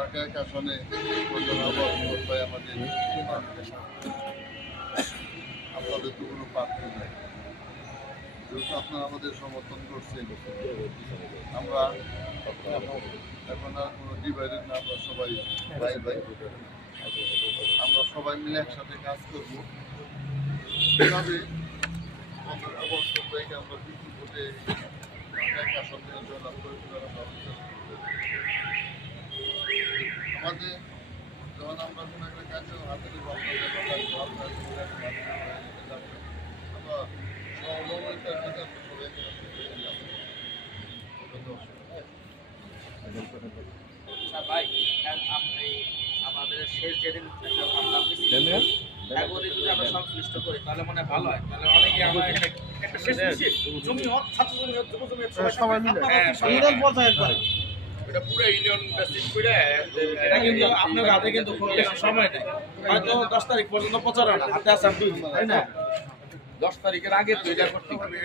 ঢাকা এক আসনে ভাই আমাদের আপনাদের তো কোনো প্রার্থী নাই, যেহেতু আপনারা আমাদের সমর্থন করছেন আমরা এখন আর কোনো ডিভাইডেড না, আমরা সবাই ভাই ভাই, আমরা সবাই মিলে একসাথে কাজ করবো। এভাবে অবসর ভাইকে আমরা বিপুল ভোটে এক আসন থেকে জয়লাভ করে আমাদের যখন আমরা কোনো একটা কাজে হাতে আমরা সহমর্মিতার সাথে আচ্ছা ভাই, আমাদের শেষ যেদিন যদি আমরা সংশ্লিষ্ট করি তাহলে মনে হয় ভালো হয়। তাহলে অনেকে আমরা একটা শেষ মিছিল জমি হোক, ছাত্র জমি হোক, যুব জমি হোক, সবাই মিলে ইউনিয়ন পর্যায়ে করে এটা পুরো ইউনিয়ন বেসিস করে এটা কিন্তু আপনার হাতে কিন্তু খুব বেশি সময় নেই, হয়তো 10 তারিখ পর্যন্ত প্রচারণা হাতে আছে 2 দিন, তাই না? 10 তারিখের আগে তো এটা করতে হবে।